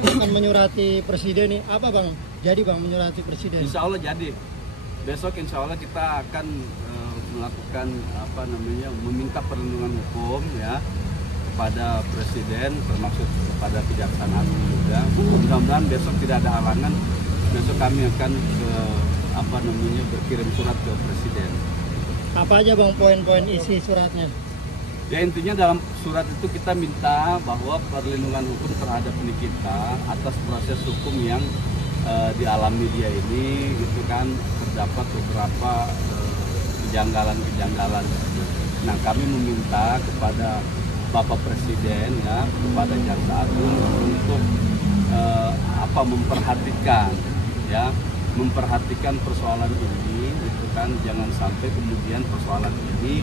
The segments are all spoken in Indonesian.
akan menyurati presiden nih, apa bang? Jadi bang menyurati presiden? Insya Allah jadi. Besok insya Allah kita akan melakukan meminta perlindungan hukum ya kepada presiden, termasuk kepada Kejaksaan Agung juga. Mudah-mudahan besok tidak ada halangan. Besok kami akan berkirim surat ke presiden. Apa aja bang poin-poin isi suratnya? Ya intinya dalam surat itu kita minta bahwa perlindungan hukum terhadap Nikita atas proses hukum yang dialami dia ini, gitu kan, terdapat beberapa kejanggalan. Nah kami meminta kepada Bapak Presiden ya, kepada Jaksa Agung untuk memperhatikan persoalan ini, gitu kan, jangan sampai kemudian persoalan ini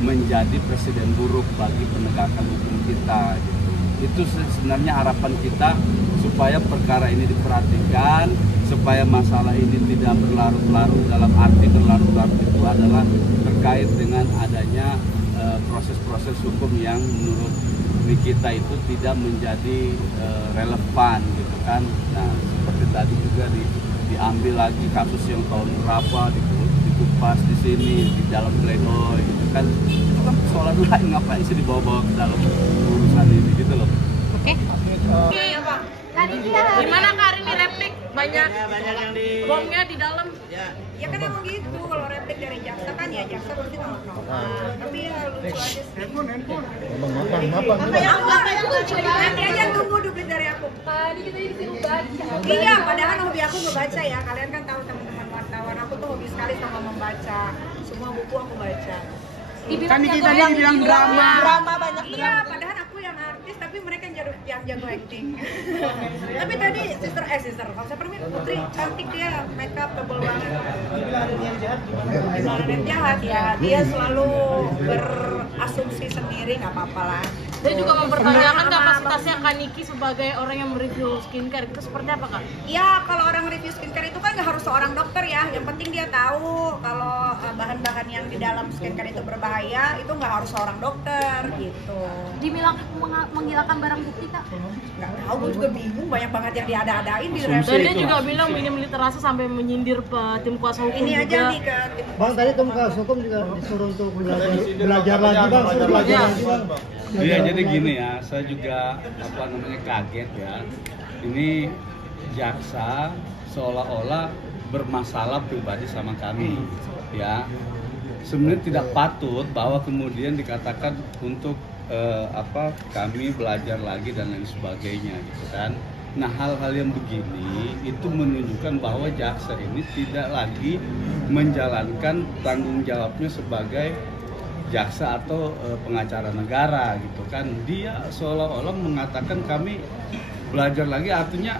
menjadi presiden buruk bagi penegakan hukum kita gitu. Itu sebenarnya harapan kita, supaya perkara ini diperhatikan, supaya masalah ini tidak berlarut-larut. Dalam arti berlarut-larut itu adalah terkait dengan adanya proses-proses hukum yang menurut kita itu tidak menjadi relevan gitu kan. Nah seperti tadi juga diambil lagi kasus yang tahun berapa, dikupas di sini di dalam pledoi gitu kan. Itu kan persoalan lain, ngapain sih dibawa-bawa ke dalam urusan ini gitu loh. Oke. Iya Bang. Gimana Kak hari ini replik banyak yang di bomnya di dalam? Ya kan emang gitu, kalau replik dari jaksa kan ya jaksa pasti nolak. Tapi ya lucu aja sih. Handphone. Apa yang lucu? Nanti aja tunggu duplik dari aku. Tadi kita disuruh baca. Iya, padahal hobi aku ngebaca ya. Kalian kan tahu teman-teman wartawan, aku tuh hobi sekali sama membaca. Semua buku aku baca. Kan kita tadi bilang drama banyak. Iya, padahal aku yang artis, tapi mereka yang jago acting. Tapi tadi sister, kalau saya permit Putri cantik, dia make up tebel banget. Yang jahat ya, dia selalu berasumsi sendiri, nggak apa-apa lah. Dia juga mempertanyakan kapasitasnya Kak Niki sebagai orang yang mereview skincare, itu seperti apa Kak? Ya kalau orang review skincare itu kan nggak harus seorang dokter ya, yang penting dia tahu kalau bahan-bahan yang di dalam skincare itu berbahaya, itu nggak harus seorang dokter gitu. Dibilang menghilangkan barang bukti Kak? Nggak tahu, gue juga bingung, banyak banget yang diada-adain di Dan dia juga bilang minim literasi sampai menyindir tim kuasa hukum ini juga. aja nih ke tim Bang tadi tim kuasa hukum juga disuruh untuk belajar lagi bang, lagi bang. Iya, jadi gini ya, saya juga kaget ya. Ini jaksa seolah-olah bermasalah pribadi sama kami, ya. Sebenarnya tidak patut bahwa kemudian dikatakan untuk kami belajar lagi dan lain sebagainya, gitu kan. Nah hal-hal yang begini itu menunjukkan bahwa jaksa ini tidak lagi menjalankan tanggung jawabnya sebagai jaksa atau pengacara negara, gitu kan. Dia seolah-olah mengatakan kami belajar lagi, artinya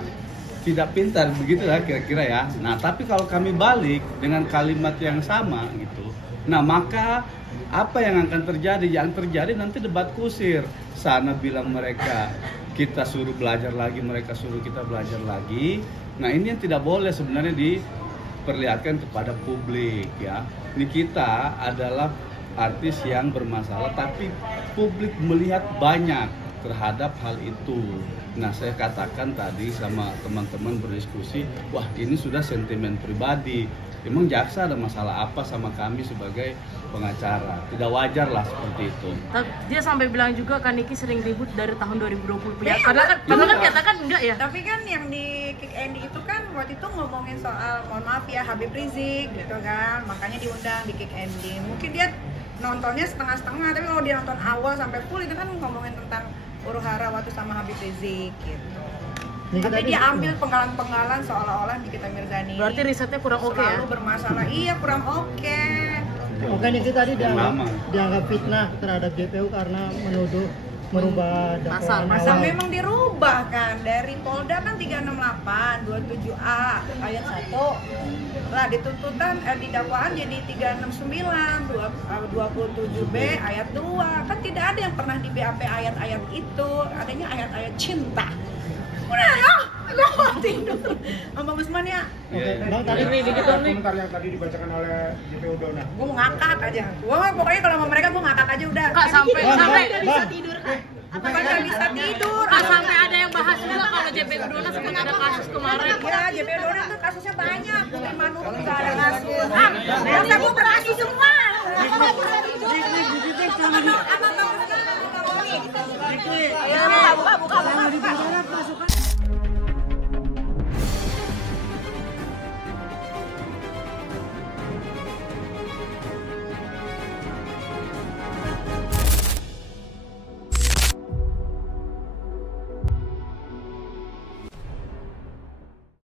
tidak pintar, begitu lah kira-kira ya. Nah tapi kalau kami balik dengan kalimat yang sama gitu, nah maka apa yang akan terjadi? Yang terjadi nanti debat kusir. Sana bilang mereka kita suruh belajar lagi, mereka suruh kita belajar lagi. Nah ini yang tidak boleh sebenarnya diperlihatkan kepada publik ya. Nikita adalah artis yang bermasalah, tapi publik melihat banyak terhadap hal itu. Nah saya katakan tadi sama teman-teman berdiskusi, wah ini sudah sentimen pribadi. Emang jaksa ada masalah apa sama kami sebagai pengacara? Tidak wajar lah seperti itu. Dia sampai bilang juga Kak Niki sering ribut dari tahun 2020 ya. Padahal kan katakan enggak ya. Tapi kan yang di Kick Andy itu kan waktu itu ngomongin soal, mohon maaf ya, Habib Rizik gitu kan. Makanya diundang di Kick Andy. Mungkin dia nontonnya setengah-setengah, tapi kalau dia nonton awal sampai full itu kan ngomongin tentang huru-hara waktu sama Habib Rizik gitu. Tapi dia ambil penggalan-penggalan seolah-olah Nikita Mirzani. Berarti risetnya kurang oke ya? Selalu bermasalah. Iya, kurang oke. Oke, Nikita tadi dianggap fitnah terhadap JPU karena menuduh merubah dakwaan Pasal awal. memang dirubah kan, dari Polda kan 368, 27A ayat 1. Lah dituntutan di dakwaan jadi 369, 27B ayat 2. Kan tidak ada yang pernah di BAP ayat-ayat itu, adanya ayat-ayat cinta. Udah loh, tidur sama Usman ya. Oke, Bang tadi komentar yang tadi dibacakan oleh JPU Dona. Gue mau ngakak aja. Gue pokoknya kalau sama mereka gue ngakak aja udah. Kak sampai Bang, sampai Bang, bisa Bang. tidur Kak. bukan nggak bisa tidur. Kak, sampai ada yang bahas juga kalau JPU Dona sempat ada kasus kemarin. Ya, JPU Dona tuh kasusnya banyak. Bukti Manurut nggak ada kasus. Yang kamu berhasil semua. Buka.